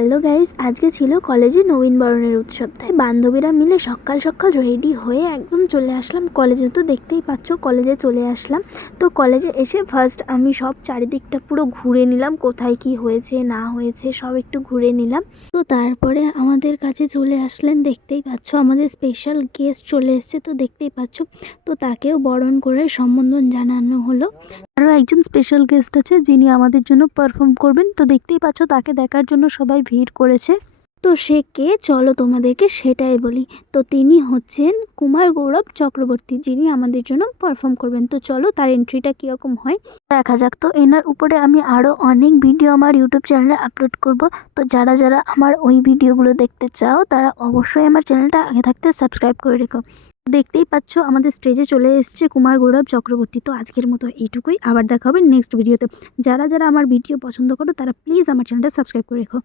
Hello guys, আজকে ছিল কলেজে নবীনবরণের উৎসব। তাই বান্ধবীরা মিলে সকাল সকাল রেডি হয়ে একদম চলে আসলাম কলেজে। তো দেখতেই পাচ্ছ কলেজে চলে আসলাম। তো কলেজে এসে ফার্স্ট আমি সব চারিদিকটা পুরো ঘুরে নিলাম, কোথায় কি হয়েছে না হয়েছে সব একটু ঘুরে নিলাম। তো তারপরে আমাদের কাছে চলে আসলেন, দেখতেই পাচ্ছ আমাদের স্পেশাল গেস্ট চলে এসছে। তো দেখতেই পাচ্ছ, তো তাকেও বরণ করে সম্বোধন জানানো হলো। আরও একজন স্পেশাল গেস্ট আছে যিনি আমাদের জন্য পারফর্ম করবেন। তো দেখতেই পাচ্ছ তাকে দেখার জন্য সবাই ভিড় করেছে। তো সে কে, চলো তোমাদেরকে সেটাই বলি। তো তিনি হচ্ছেন কুমার গৌরব চক্রবর্তী, যিনি আমাদের জন্য পারফর্ম করবেন। তো চলো তার এন্ট্রিটা কীরকম হয় দেখা যাক। তো এনার উপরে আমি আরও অনেক ভিডিও আমার ইউটিউব চ্যানেলে আপলোড করব। তো যারা যারা আমার ওই ভিডিওগুলো দেখতে চাও তারা অবশ্যই আমার চ্যানেলটা আগে থাকতে সাবস্ক্রাইব করে রেখো। দেখতেই পাচ্ছ আমাদের স্টেজে চলে এসেছে কুমার গৌরব চক্রবর্তী। তো আজকের মতো এইটুকুই, আবার দেখা হবে নেক্সট ভিডিওতে। যারা যারা আমার ভিডিও পছন্দ করো তারা প্লিজ আমার চ্যানেলটা সাবস্ক্রাইব করে রেখো।